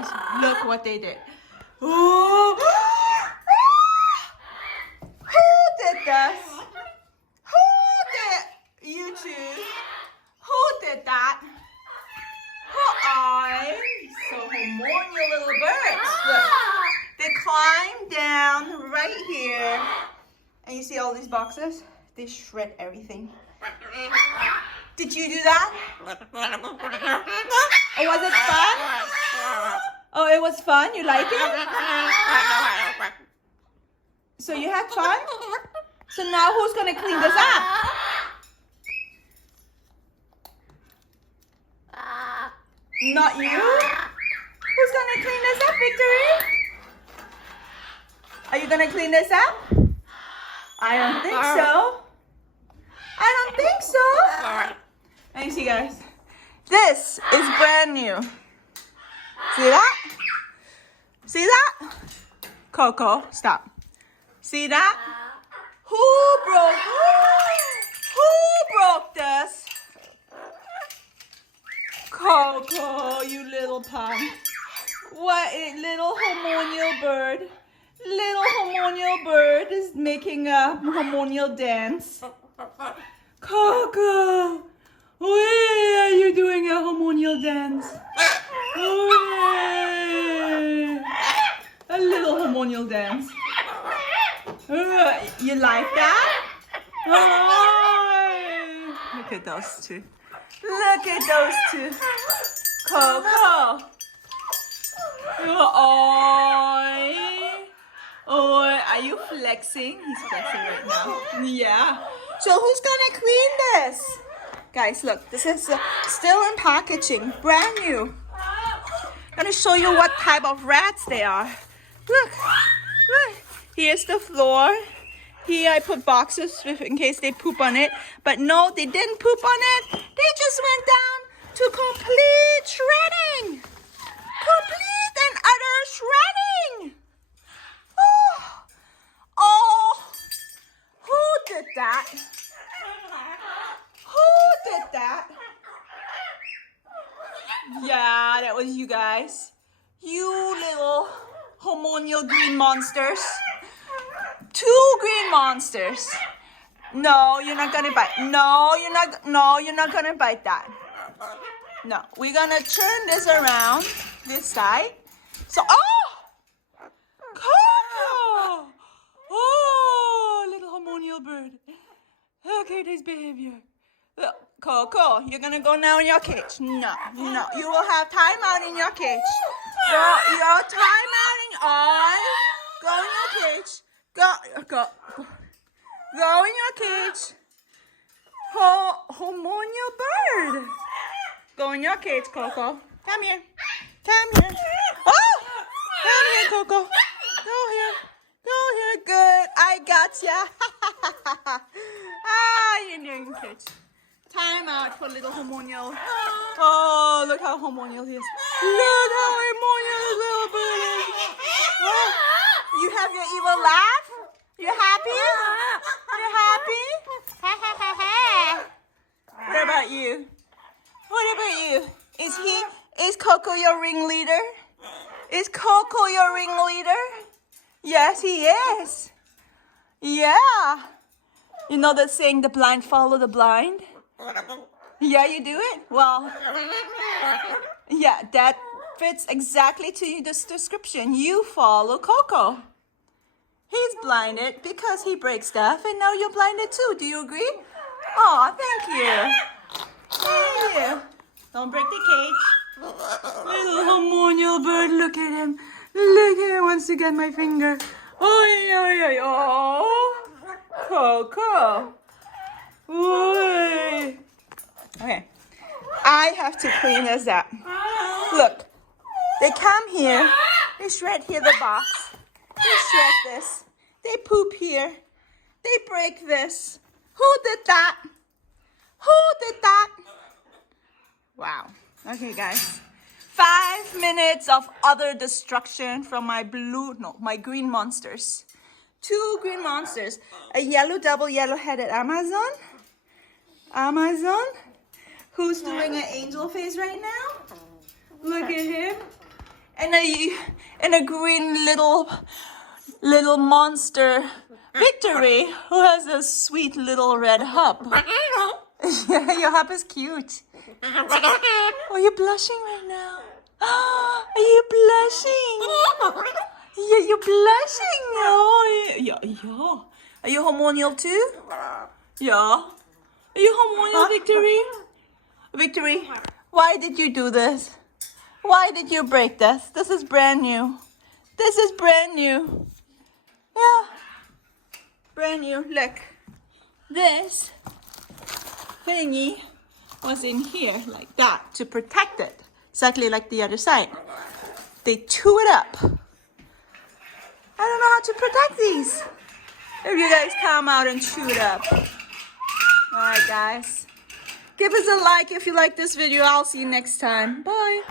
guys. Look what they did. Oh. Who did this? Who did you two? Who did that? Who are so hormonal little birds? Look, they climb down right here. And you see all these boxes? They shred everything. Did you do that? Oh, was it fun? Oh, it was fun? You like it? So you had fun? So now who's going to clean this up? Not you? Who's going to clean this up, Victory? Are you going to clean this up? I don't think so. I don't think so. Let me see, guys. This is brand new. See that? See that? Coco, stop. See that? Who broke this? Coco, you little punk. What a little hormonal bird. Little hormonal bird is making a hormonal dance. Coco, why are you doing a hormonal dance? Hooray. A little hormonal dance. You like that? Hooray. Look at those two. Look at those two. Coco. Oh, are you flexing? He's flexing right now. Yeah. So who's gonna clean this? Guys, look. This is still in packaging. Brand new. I'm gonna show you what type of rats they are. Look. Look. Here's the floor. Here I put boxes in case they poop on it. But no, they didn't poop on it. They just went down to complete shredding. Complete and utter shredding. Oh, who did that? Who did that? Yeah, that was you guys. You little hormonal green monsters. 2 green monsters. No, you're not gonna bite. No, you're not gonna bite that. No, we're gonna turn this around this side. So, Coco! Oh, little hormonal bird. Okay, this behavior. Look, Coco, you're gonna go now in your cage. No, you will have time out in your cage. Your time out in go in your cage. Go in your cage. Hormonal bird. Go in your cage, Coco. Come here. Come here. Oh! Come here, Coco. Go here. Good. I got ya. You're in your cage. Time out for little hormonal. Oh, look how hormonal he is. Look how hormonal this little bird is. Oh, you have your evil laugh? You happy? You happy? What about you? What about you? Is Coco your ringleader? Is Coco your ringleader? Yes, he is. Yeah. You know that saying, the blind follow the blind? Yeah, you do it? Well, yeah, that fits exactly to this description. You follow Coco. He's blinded because he breaks stuff, and now you're blinded too. Do you agree? Oh, thank you. Thank you. Don't break the cage. Little hormonal bird, look at him. Look at him, wants to get my finger. Oh, Coco. Oy. Okay, I have to clean this up. Look, they come here, they shred here the box, they shred this, they poop here, they break this. Who did that? Who did that? Wow. Okay, guys. 5 minutes of utter destruction from my green monsters. 2 green monsters. A double yellow-headed Amazon, who's doing an angel face right now. Look at him. And a green little monster, Victory, who has a sweet little red hub. Yeah, your hub is cute. Are you blushing right now? Are you blushing? Yeah, you're blushing. Oh, yeah. Are you hormonal too? Yeah. Are you hormonal, Victory? Victory, why did you do this? Why did you break this? This is brand new. This is brand new. Yeah. Brand new. Look. This thingy was in here like that to protect it. Exactly like the other side. They chew it up. I don't know how to protect these. If you guys come out and chew it up. Alright guys. Give us a like if you like this video. I'll see you next time. Bye.